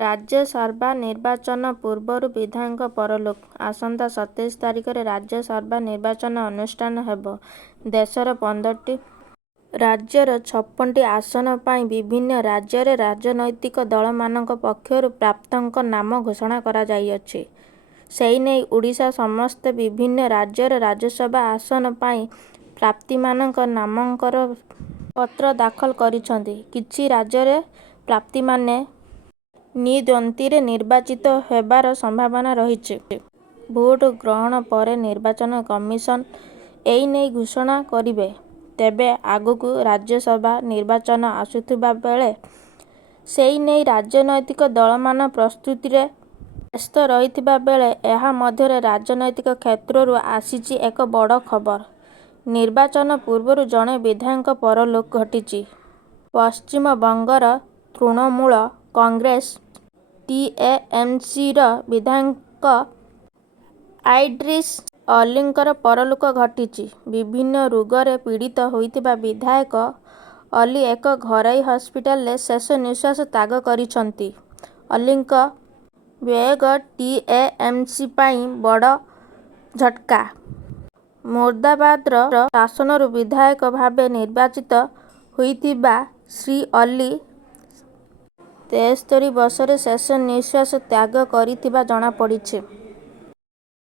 ରାଜ୍ୟସଭା ନିର୍ବାଚନ ପୂର୍ବରୁ ବିଧାୟକଙ୍କ ପରଲୋକ। ଆସନ୍ତା 27 ତାରିଖରେ ରାଜ୍ୟସଭା ନିର୍ବାଚନ ଅନୁଷ୍ଠିତ ହେବ। ଦେଶର 15ଟି ରାଜ୍ୟର 56ଟି ଆସନ ପାଇଁ ବିଭିନ୍ନ ରାଜ୍ୟରେ ରାଜନୈତିକ ଦଳମାନଙ୍କ ପକ୍ଷରୁ ପ୍ରାର୍ଥୀଙ୍କ ନାମ ଘୋଷଣା କରାଯାଇଅଛି। ସେନେଇ ଓଡ଼ିଶା ସମେତ ବିଭିନ୍ନ ରାଜ୍ୟର ରାଜ୍ୟସଭା ଆସନ ପାଇଁ ପ୍ରାର୍ଥୀମାନେ ନାମାଙ୍କନ ପତ୍ର ଦାଖଲ କରିଛନ୍ତି। କିଛି ରାଜ୍ୟରେ ପ୍ରାର୍ଥୀମାନେ ନିର୍ଦ୍ୱନ୍ଦ୍ୱରେ ନିର୍ବାଚିତ ହେବାର ସମ୍ଭାବନା ରହିଛି। ଭୋଟ ଗ୍ରହଣ ପରେ ନିର୍ବାଚନ କମିଶନ ଏନେଇ ଘୋଷଣା କରିବେ। ତେବେ ଆଗକୁ ରାଜ୍ୟସଭା ନିର୍ବାଚନ ଆସୁଥିବା ବେଳେ ସେନେଇ ରାଜନୈତିକ ଦଳମାନେ ପ୍ରସ୍ତୁତିରେ ବ୍ୟସ୍ତ ରହିଥିବା ବେଳେ ଏହା ମଧ୍ୟରେ ରାଜନୈତିକ କ୍ଷେତ୍ରରୁ ଆସିଛି ଏକ ବଡ଼ ଖବର। ନିର୍ବାଚନ ପୂର୍ବରୁ ଜଣେ ବିଧାୟକଙ୍କ ପରଲୋକ ଘଟିଛି। ପଶ୍ଚିମବଙ୍ଗର ତୃଣମୂଳ କଂଗ୍ରେସ ଟିଏମସିର ବିଧାୟକ ଇଦ୍ରିସ୍ ଅଲିଙ୍କର ପରଲୋକ ଘଟିଛି। ବିଭିନ୍ନ ରୋଗରେ ପୀଡ଼ିତ ହୋଇଥିବା ବିଧାୟକ ଅଲି ଏକ ଘରୋଇ ହସ୍ପିଟାଲରେ ଶେଷ ନିଶ୍ୱାସ ତ୍ୟାଗ କରିଛନ୍ତି। ଅଲିଙ୍କ ବିୟୋଗ ଟିଏମସି ପାଇଁ ବଡ଼ ଝଟକା। ମୋର୍ଦାବାଦର ଆସନରୁ ବିଧାୟକ ଭାବେ ନିର୍ବାଚିତ ହୋଇଥିବା ଶ୍ରୀ ଅଲି 73 ବର୍ଷରେ ଶେଷ ନିଶ୍ୱାସ ତ୍ୟାଗ କରିଥିବା ଜଣାପଡ଼ିଛି।